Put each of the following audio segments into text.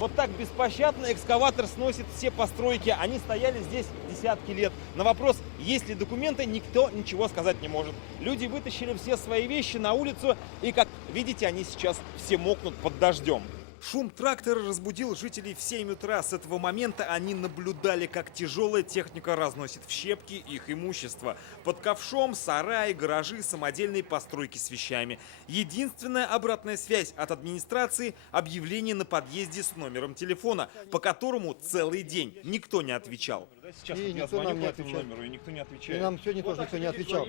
Вот так беспощадно экскаватор сносит все постройки. Они стояли здесь десятки лет. На вопрос, есть ли документы, никто ничего сказать не может. Люди вытащили все свои вещи на улицу, и, как видите, они сейчас все мокнут под дождем. Шум трактора разбудил жителей в 7 утра. С этого момента они наблюдали, как тяжелая техника разносит в щепки их имущество. Под ковшом сараи, гаражи, самодельные постройки с вещами. Единственная обратная связь от администрации – объявление на подъезде с номером телефона, по которому целый день никто не отвечал. Сейчас и никто нам не отвечает. Номеру, и никто не отвечает. И нам сегодня тоже никто не отвечал.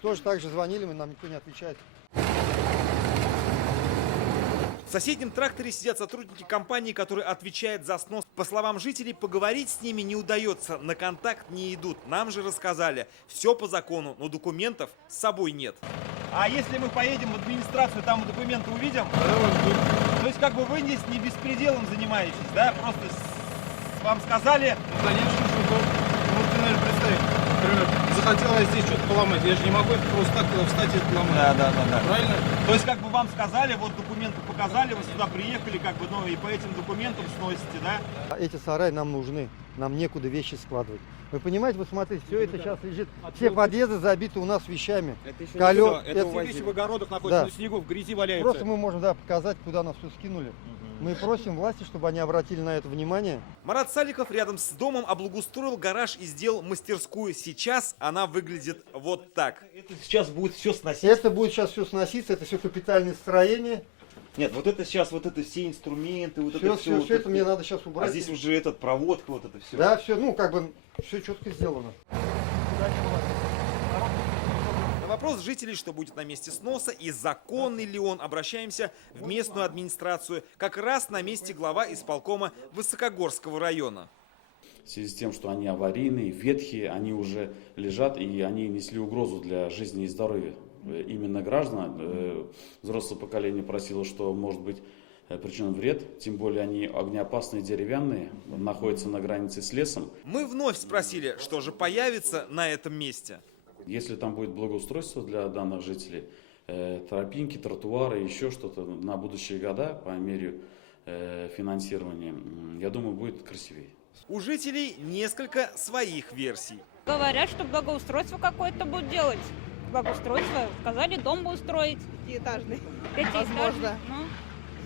Тоже так же звонили, нам никто не отвечает. В соседнем тракторе сидят сотрудники компании, которая отвечает за снос. По словам жителей, поговорить с ними не удается, на контакт не идут. Нам же рассказали, все по закону, но документов с собой нет. А если мы поедем в администрацию, там документы увидим? То есть как бы вы здесь не беспределом занимаетесь, да? Просто вам сказали... Ну, конечно, что можете, наверное, представить. Например, захотела я здесь что-то поломать, я же не могу просто так встать и это ломать. Да. Правильно? То есть как бы вам сказали, вот документы показали, вы сюда приехали, как бы, ну и по этим документам сносите, да? Эти сараи нам нужны, нам некуда вещи складывать. Вы понимаете, вы смотрите, все это сейчас лежит, все подъезды забиты у нас вещами. Это все вещи в огородах находятся, на снегу, в грязи валяются. Просто мы можем показать, куда нас все скинули. Мы просим власти, чтобы они обратили на это внимание. Марат Саликов рядом с домом облагоустроил гараж и сделал мастерскую. Сейчас она выглядит вот так. Это сейчас будет все сноситься? Это будет сейчас все сноситься, это все капитальное строение. Нет, вот это сейчас, вот это все инструменты, вот все, это все. Все это мне надо сейчас убрать. А здесь уже этот проводка, вот это все. Да, все, ну как бы все четко сделано. На вопрос жителей, что будет на месте сноса и законный ли он, обращаемся в местную администрацию. Как раз на месте глава исполкома Высокогорского района. В связи с тем, что они аварийные, ветхие, они уже лежат и они несли угрозу для жизни и здоровья именно граждан. Взрослое поколение просило, что может быть причинен вред, тем более они огнеопасные, деревянные, находятся на границе с лесом. Мы вновь спросили, что же появится на этом месте. Если там будет благоустройство для данных жителей, тропинки, тротуары, еще что-то на будущие года по мере финансирования, я думаю, будет красивее. У жителей несколько своих версий. Говорят, что благоустройство какое-то будут делать. Благоустройство. Сказали дом устроить. Пятиэтажный. Пятиэтажный. Ну,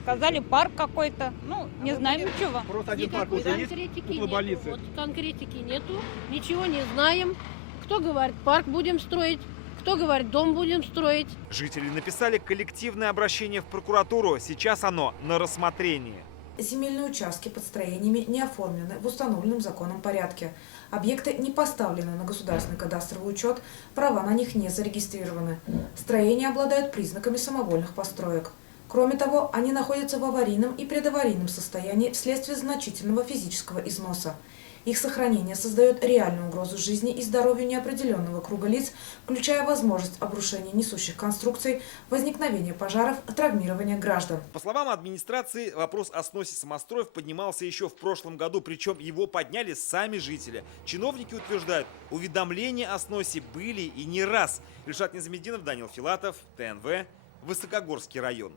сказали парк какой-то. Ну, не знаем ничего. Просто один парк уже есть, около больницы. Вот конкретики нету, ничего не знаем. Кто говорит, парк будем строить, кто говорит, дом будем строить. Жители написали коллективное обращение в прокуратуру. Сейчас оно на рассмотрении. Земельные участки под строениями не оформлены в установленном законом порядке. Объекты не поставлены на государственный кадастровый учет, права на них не зарегистрированы. Строения обладают признаками самовольных построек. Кроме того, они находятся в аварийном и предаварийном состоянии вследствие значительного физического износа. Их сохранение создает реальную угрозу жизни и здоровью неопределенного круга лиц, включая возможность обрушения несущих конструкций, возникновения пожаров, травмирования граждан. По словам администрации, вопрос о сносе самостроев поднимался еще в прошлом году, причем его подняли сами жители. Чиновники утверждают, уведомления о сносе были и не раз. Ильшат Незамединов, Данил Филатов, ТНВ, Высокогорский район.